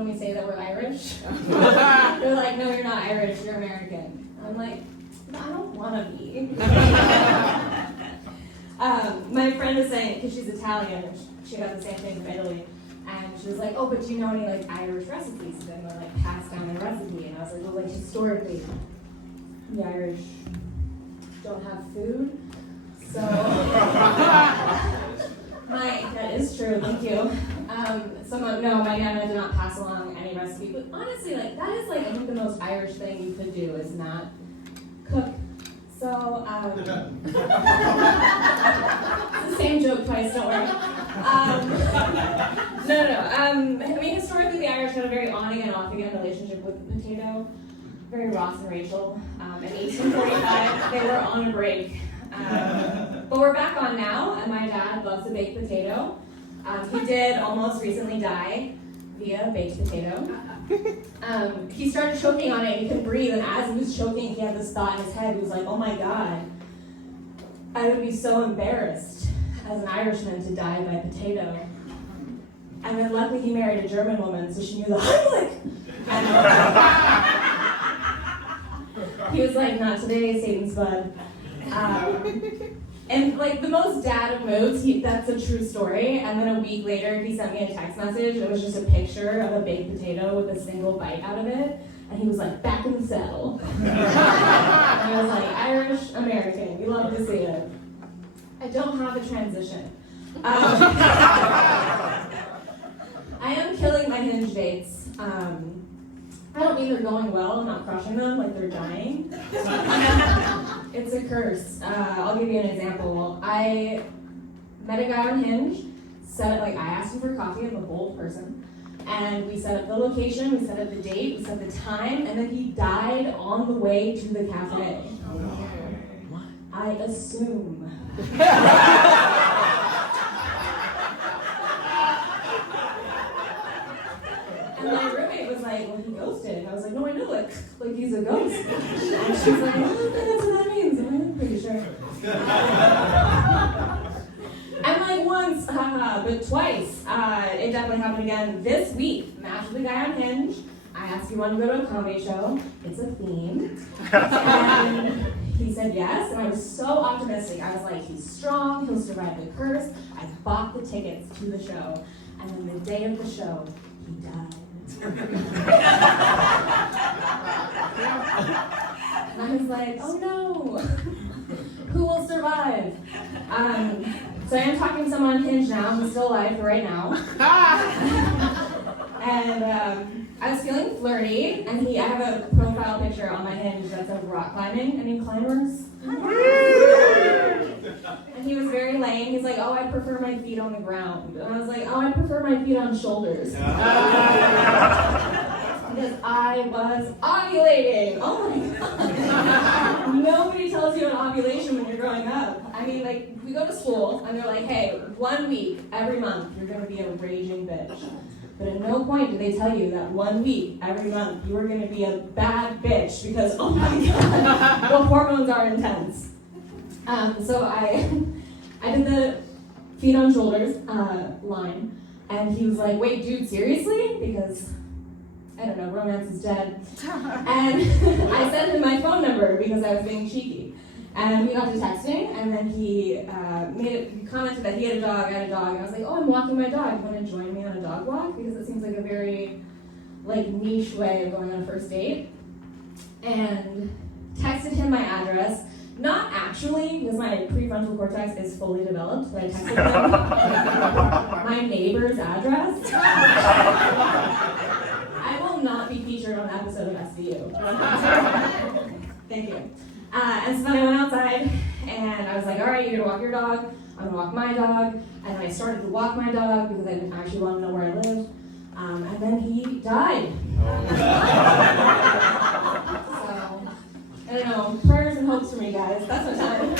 when we say that we're Irish. They're like, no, you're not Irish, you're American. And I'm like, I don't want to be. My friend was saying, because she's Italian, and she got the same thing from Italy, and she was like, oh, but do you know any like Irish recipes? And then they're like passed down their recipe, and I was like, well, like historically, the Irish don't have food, so that is true. Thank you. No, my nana did not pass along any recipe, but honestly, like that is like I think the most Irish thing you could do is not cook. So it's the same joke twice. Don't worry. No. I mean, historically, the Irish had a very on-again, off-again relationship with the potato. Very Ross and Rachel. In 1845, they were on a break. But we're back on now, and my dad loves a baked potato. He did almost recently die via baked potato. He started choking on it, and he couldn't breathe, and as he was choking, he had this thought in his head. He was like, oh my God, I would be so embarrassed as an Irishman to die by potato. And then luckily he married a German woman, so she knew the Heimlich. And he was like, not today, Satan's blood. And like the most dad of moods, that's a true story. And then a week later, he sent me a text message. It was just a picture of a baked potato with a single bite out of it. And he was like, back in the saddle. And I was like, Irish American, we love to see it. I don't have a transition. I am killing my Hinge dates. I don't mean they're going well, I'm not crushing them, like they're dying. It's a curse. I'll give you an example. I met a guy on Hinge, I asked him for coffee, I'm a bold person, and we set up the location, we set up the date, we set the time, and then he died on the way to the cafe. I assume. And my roommate was like, well, he ghosted. And I was like, no, I know, like he's a ghost. And she's like, I don't think that's what that means. I'm pretty sure. And like once, but twice. It definitely happened again this week. Matched with a guy on Hinge. I asked if he wanted to go to a comedy show. It's a theme. And he said yes, and I was so optimistic. I was like, he's strong, he'll survive the curse. I bought the tickets to the show. And then the day of the show, he died. And I was like, oh no, who will survive? So I am talking to someone on Hinge now who's still alive for right now. And I was feeling flirty, and I have a profile picture on my Hinge that's of rock climbing. Any climbers? And he was very lame. He's like, oh, I prefer my feet on the ground. And I was like, oh, I prefer my feet on shoulders. Because I was ovulating. Oh my God. Nobody tells you an ovulation when you're growing up. I mean, like, we go to school, and they're like, hey, 1 week, every month, you're going to be a raging bitch. But at no point do they tell you that 1 week, every month, you are going to be a bad bitch because, oh my God, the hormones are intense. So I did the feet on shoulders line, and he was like, wait, dude, seriously? Because, I don't know, romance is dead. And I sent him my phone number because I was being cheeky. And we got to texting, and then he commented that he had a dog, I had a dog, and I was like, oh, I'm walking my dog. You want to join me on a dog walk? Because it seems like a very niche way of going on a first date. And texted him my address. Not actually, because my prefrontal cortex is fully developed, but I texted him my neighbor's address. I will not be featured on an episode of SVU. Thank you. And so then I went outside, and I was like, all right, you're gonna walk your dog, I'm gonna walk my dog. And then I started to walk my dog because I didn't actually want to know where I lived. And then he died. So, I don't know, prayers and hopes for me, guys. That's what time.